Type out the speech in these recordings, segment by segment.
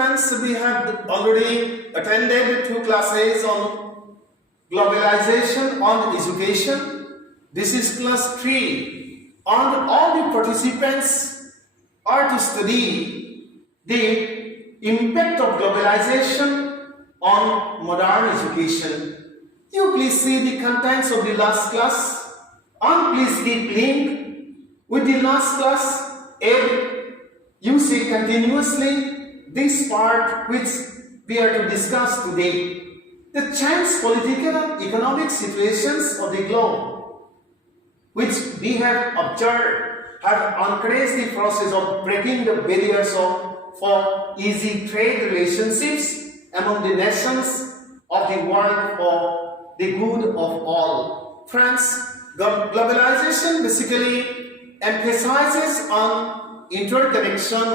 friends, we have already attended 2 classes on globalization and education. This is class 3, and all the participants are to study the impact of globalization on modern education. You please see the contents of the last class, and please keep link with the last class, and you see continuously this part which we are to discuss today. The changed political and economic situations of the globe, which we have observed, have encouraged the process of breaking the barriers for easy trade relationships among the nations of the world for the good of all. Friends, globalization basically emphasizes on interconnection,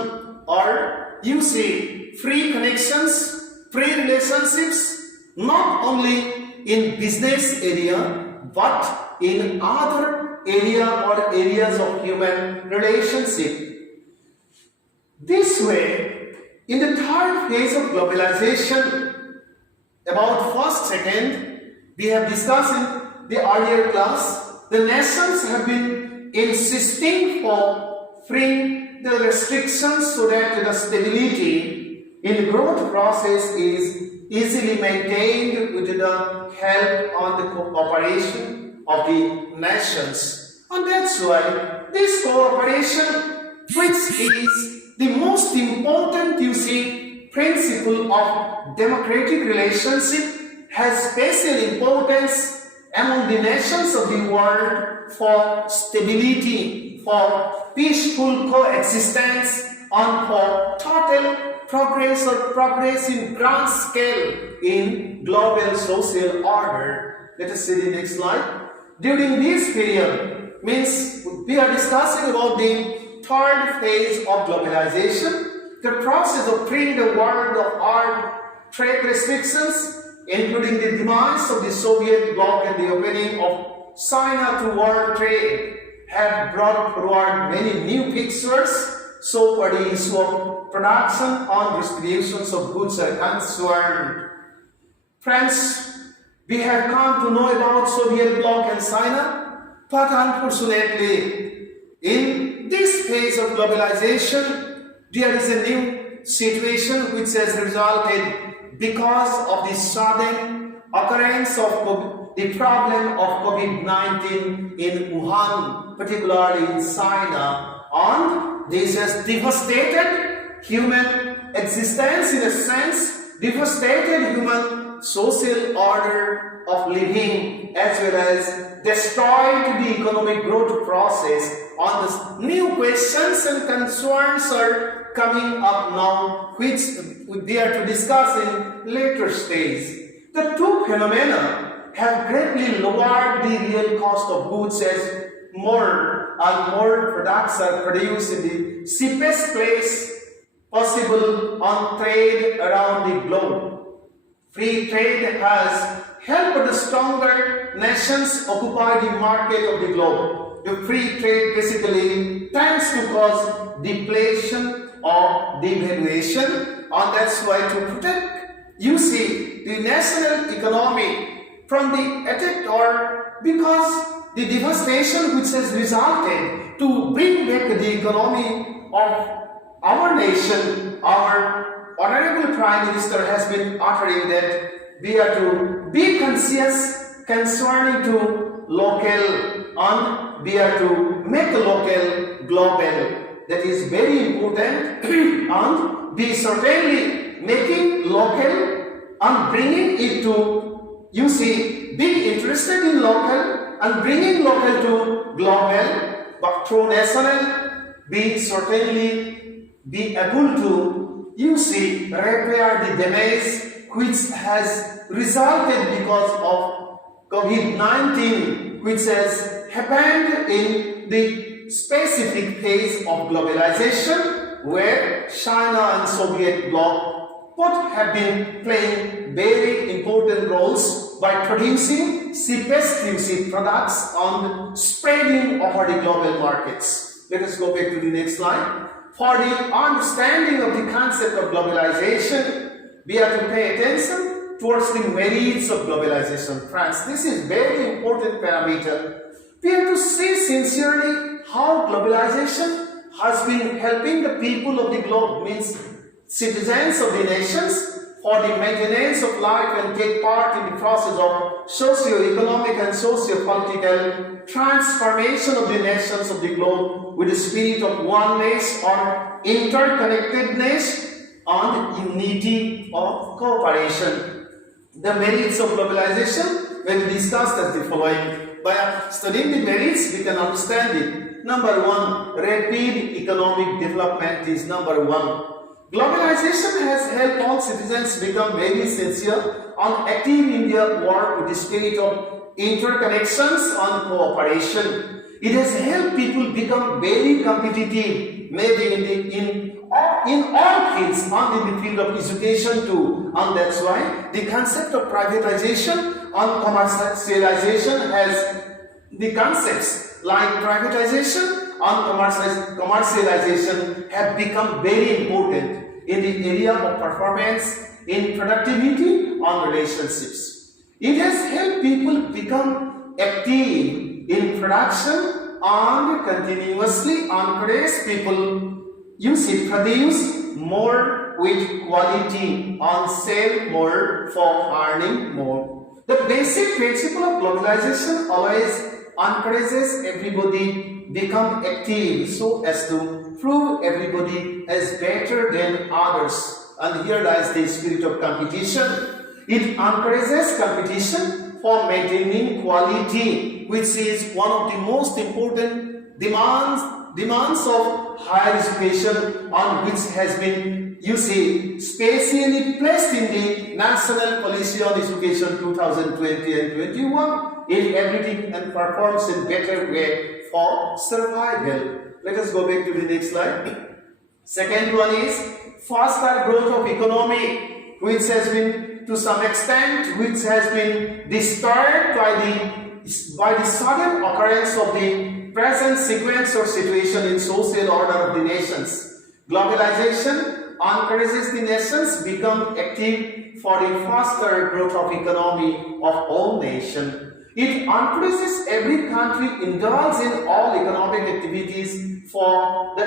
or you see free connections, free relationships, not only in business area but in other area or areas of human relationship. This way, in the third phase of globalization, about first, second, we have discussed in the earlier class, the nations have been insisting for freeing the restrictions so that the stability in the growth process is easily maintained with the help and the cooperation of the nations. And that's why this cooperation, which is the most important, you see, principle of democratic relationship, has special importance among the nations of the world for stability, for peaceful coexistence, and for total progress in grand scale in global social order. Let us see the next slide. During this period, means we are discussing about the third phase of globalization, the process of freeing the world of all trade restrictions, including the demise of the Soviet bloc and the opening of China to world trade, have brought forward many new pictures. So far the issue of production and distributions of goods are concerned. Friends, we have come to know about Soviet bloc and China, but unfortunately, in this phase of globalization, there is a new situation which has resulted because of the sudden occurrence of the problem of COVID-19 in Wuhan, particularly in China, and this has devastated human existence in a sense, devastated human social order of living, as well as destroyed the economic growth process. On the new questions and concerns are coming up now, which we are to discuss in later stage. The two phenomena have greatly lowered the real cost of goods as more and more products are produced in the cheapest place possible on trade around the globe. Free trade has helped the stronger nations occupy the market of the globe. The free trade basically tends to cause deflation or devaluation, and that's why to protect, you see, the national economy from the attack, or because the devastation which has resulted, to bring back the economy of our nation, our Honorable Prime Minister has been uttering that we are to be conscious concerning to local, and we are to make local global. That is very important, and we certainly making local and bringing it to, you see, being interested in local and bringing local to global, but through national, we certainly be able to, you see, repair the damage which has resulted because of COVID-19, which has happened in the specific phase of globalization, where China and Soviet bloc both have been playing very important roles by producing cheapest products and spreading over the global markets. Let us go back to the next slide. For the understanding of the concept of globalization, we have to pay attention towards the merits of globalization. Friends, this is very important parameter. We have to see sincerely how globalization has been helping the people of the globe, means citizens of the nations, for the maintenance of life and take part in the process of socio-economic and socio-political transformation of the nations of the globe with the spirit of oneness or interconnectedness and unity of cooperation. The merits of globalization will be discussed as the following. By studying the merits, we can understand it. Number one, rapid economic development is number one. Globalization has helped all citizens become very sincere and active in their work with the spirit of interconnections and cooperation. It has helped people become very competitive, maybe in all fields and in the field of education too. And that's why the concept of privatization and commercialization has the concepts like privatization and commercialization have become very important in the area of performance, in productivity and relationships. It has helped people become active in production and continuously encourage people produce more with quality and sell more for earning more. The basic principle of globalization always encourages everybody become active so as to prove everybody as better than others. And here lies the spirit of competition. It encourages competition for maintaining quality, which is one of the most important demands of higher education, on which has been, specially placed in the National Policy on Education 2020 and 21 in everything and performs in better way for survival. Let us go back to the next slide. Second one is faster growth of economy, which has been to some extent disturbed by the sudden occurrence of the present sequence or situation in social order of the nations. Globalization encourages the nations become active for the faster growth of economy of all nations. It encourages every country indulge in all economic activities for the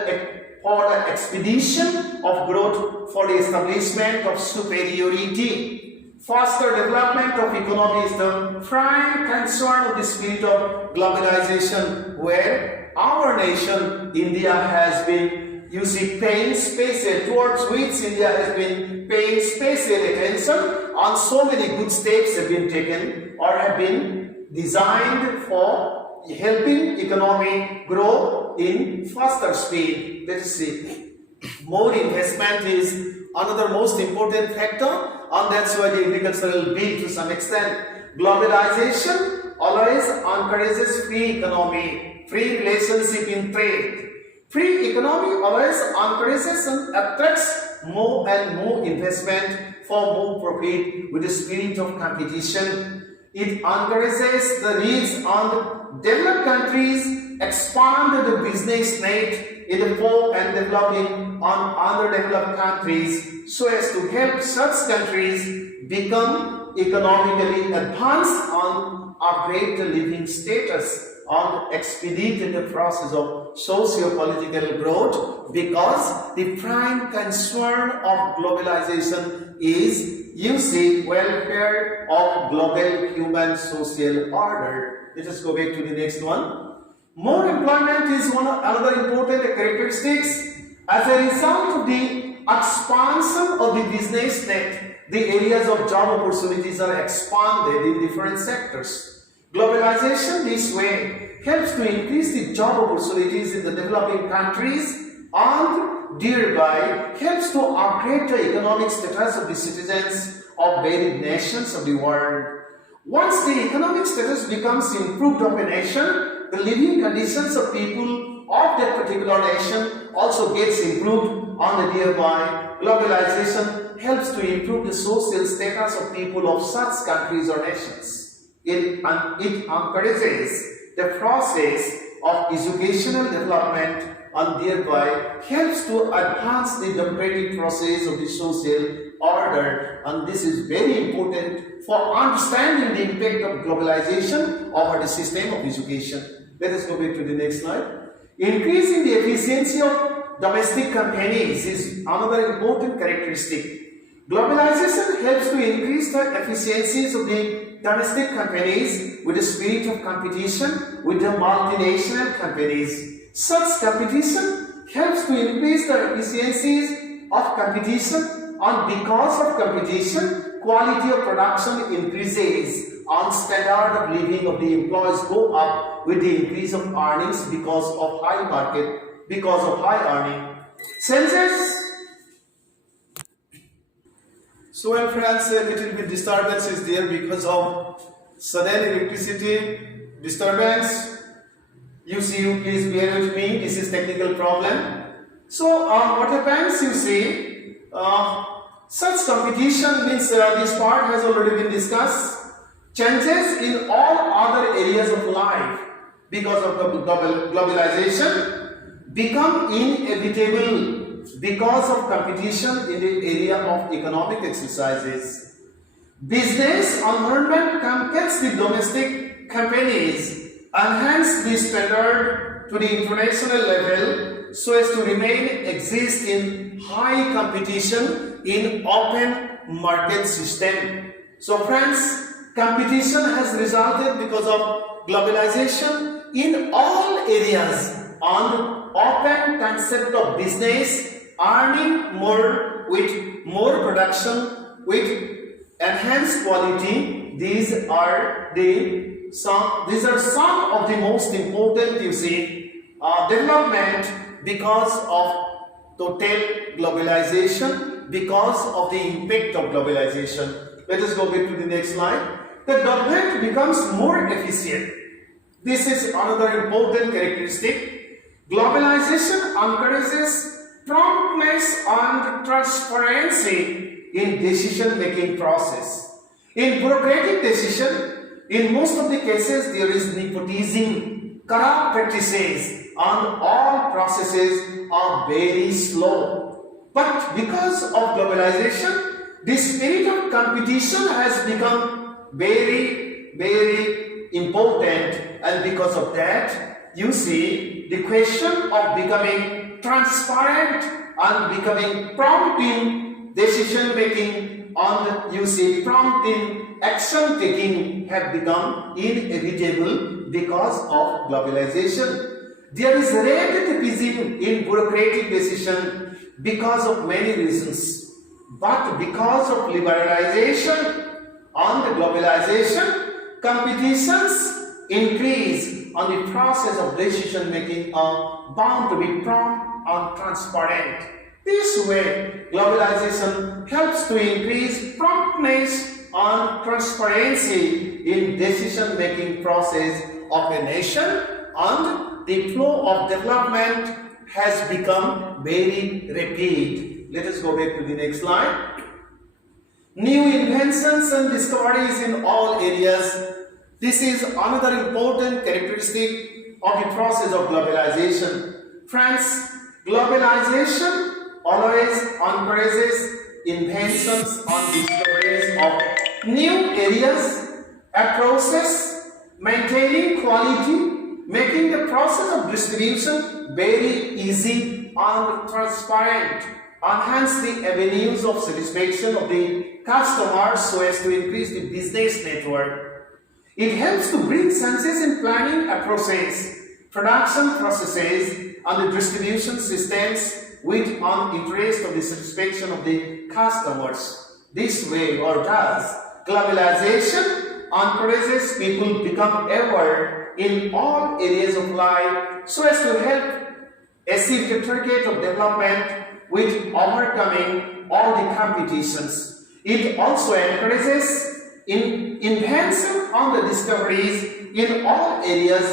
expedition of growth, for the establishment of superiority. Faster development of economy is the prime concern of the spirit of globalization, where our nation, India, has been paying special, towards which India has been paying special attention, and so many good steps have been taken or have been designed for helping economy grow in faster speed. Let us see. More investment is another most important factor, and that's why the agricultural bill to some extent. Globalization always encourages free economy, free relationship in trade. Free economy always encourages and attracts more and more investment for more profit with the spirit of competition. It encourages the rich and developed countries expand the business net in the poor and developing and underdeveloped countries so as to help such countries become economically advanced and upgrade the living status and expedite the process of socio-political growth, because the prime concern of globalization is welfare of global human social order. Let us go back to the next one. More employment is another important characteristics. As a result of the expansion of the business net, the areas of job opportunities are expanded in different sectors. Globalization this way helps to increase the job opportunities in the developing countries and thereby helps to upgrade the economic status of the citizens of varied nations of the world. Once the economic status becomes improved of a nation, the living conditions of people of that particular nation also gets improved, and thereby globalization helps to improve the social status of people of such countries or nations. It encourages the process of educational development and thereby helps to advance the democratic process of the social order. And this is very important for understanding the impact of globalization over the system of education. Let us go back to the next slide. Increasing the efficiency of domestic companies is another important characteristic. Globalization helps to increase the efficiencies of the domestic companies with the spirit of competition with the multinational companies. Such competition helps to increase the efficiencies of competition, and because of competition, quality of production increases and standard of living of the employees go up with the increase of earnings because of high market, because of high earning. Census. So well friends, a little bit disturbance is there because of sudden electricity disturbance. You please bear with me, this is technical problem. So what happens, you see, such competition means this part has already been discussed. Changes in all other areas of life because of the globalization become inevitable because of competition in the area of economic exercises. Business environment compels the domestic companies enhance the standard to the international level so as to exist in high competition in open market system. So friends, competition has resulted because of globalization in all areas on open concept of business, earning more with more production, with enhanced quality. These are some of the most important, you see, development because of total globalization, because of the impact of globalization. Let us go back to the next slide. The government becomes more efficient. This is another important characteristic. Globalization encourages promptness and transparency in decision-making process. In bureaucratic decision, in most of the cases there is nepotism, corrupt practices, and all processes are very slow. But because of globalization, the spirit of competition has become very, very important, and because of that, you see, the question of becoming transparent and becoming prompt in decision making and you see prompt in action taking have become inevitable because of globalization. There is relativism in bureaucratic decision because of many reasons, but because of liberalization and globalization, competitions increase and the process of decision making are bound to be prompt and transparent. This way, globalization helps to increase promptness and transparency in decision making process of a nation, and the flow of development has become very rapid. Let us go back to the next slide. New inventions and discoveries in all areas. This is another important characteristic of the process of globalization. Friends, globalization always encourages inventions and discoveries of new areas, approaches, maintaining quality, making the process of distribution very easy and transparent, enhance the avenues of satisfaction of the customers so as to increase the business network. It helps to bring senses in planning approaches, production processes, and the distribution systems with an interest of the satisfaction of the customers. This way, or does, globalization encourages people become aware in all areas of life so as to help achieve the target of development with overcoming all the competitions. It also encourages invention and the discoveries in all areas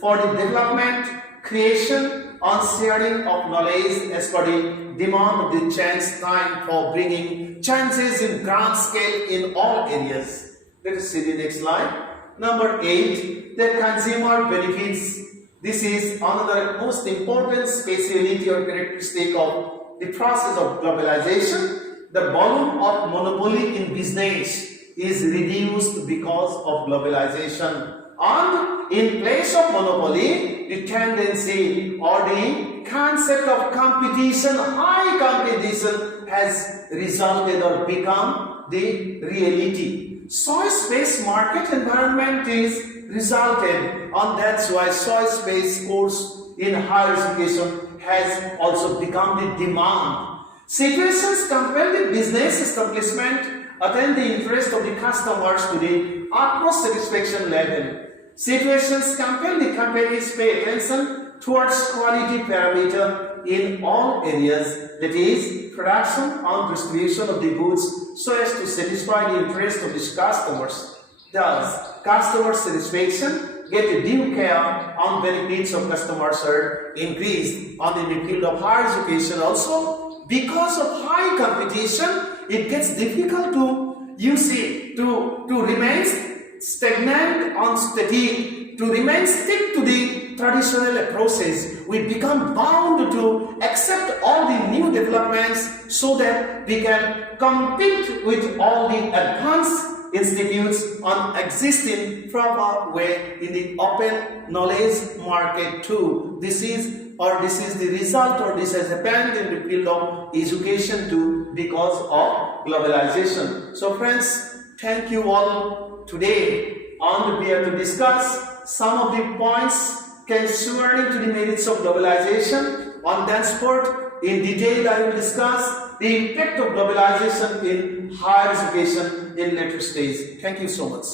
for the development, creation and sharing of knowledge as per the demand of the change time for bringing changes in grand scale in all areas. Let us see the next slide. Number 8, the consumer benefits. This is another most important speciality or characteristic of the process of globalization. The volume of monopoly in business is reduced because of globalization. And in place of monopoly, the tendency or the concept of competition, high competition, has resulted or become the reality. Choice-based market environment is resulted, and that's why choice-based course in higher education has also become the demand. Situations compel the business establishment attain the interest of the customers to the utmost satisfaction level. Situations compel the companies pay attention towards quality parameter in all areas, that is, production and distribution of the goods, so as to satisfy the interest of the customers. Thus, customer satisfaction get due care and benefits of customers are increased. And in the field of higher education also, because of high competition, it gets difficult to remain stagnant and static, to remain stick to the traditional approaches. We become bound to accept all the new developments so that we can compete with all the advanced institutes on existing proper way in the open knowledge market too. This is the result, or this has happened in the field of education too because of globalization. So friends, thank you all today, and we are to discuss some of the points concerning to the merits of globalization. On henceforth, in detail I will discuss the impact of globalization in higher education in later stage. Thank you so much.